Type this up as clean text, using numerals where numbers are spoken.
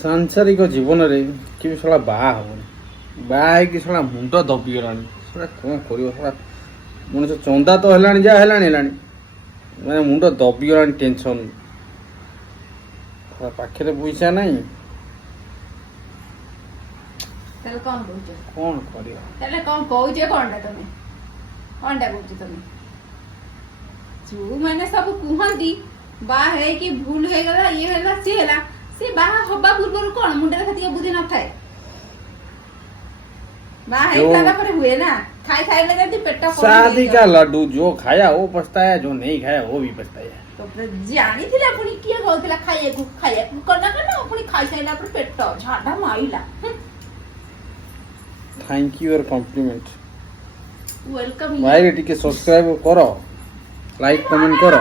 ସାଂସାରିକ ଜୀବନରେ କେବେ ଶଳା ବାହା ହବନି। ବାହା ହେଇକି ଶଳା ମୁଣ୍ଡ ଦବିଗଲାଣି। ଶଳା କ'ଣ କରିବ ଶଳା ମଣିଷ ଚନ୍ଦା ତ ହେଲାଣି ଯାହା ହେଲାଣି ମାନେ ମୁଣ୍ଡ ଦବିଗଲାଣି ଟେନସନ୍। ପାଖରେ ପଇସା ନାହିଁ ତାହେଲେ କ'ଣ କହୁଛ? କ'ଣ କରିବା? ତାହେଲେ କ'ଣ କହୁଛ? କ'ଣଟା ତମେ କହୁଛ ତମେ? ଯୋଉମାନେ ସବୁ କୁହନ୍ତି ବାହା ହେଇକି ଭୁଲ ହେଇଗଲା ଇଏ ହେଲା ସିଏ ହେଲା, ସେ ବାହା ହବା ପୂର୍ବରୁ କ'ଣ ମୁଣ୍ଡରେ ସେତିକି ବୁଦ୍ଧି ନଥାଏ? बाहर खाना पर हुए ना, खाई खाई लगा थी पेट को शादी का लड्डू जो खाया वो पछताया, जो नहीं खाया वो भी पछताया। तो जानी थी पुणी किए कहूला खाइए करना करना पुणी खाई साइला पर पेट झाड़ा माइला। थैंक यू और कॉम्प्लीमेंट। वेलकम। भाई टिके सब्सक्राइब करो, लाइक कमेंट करो।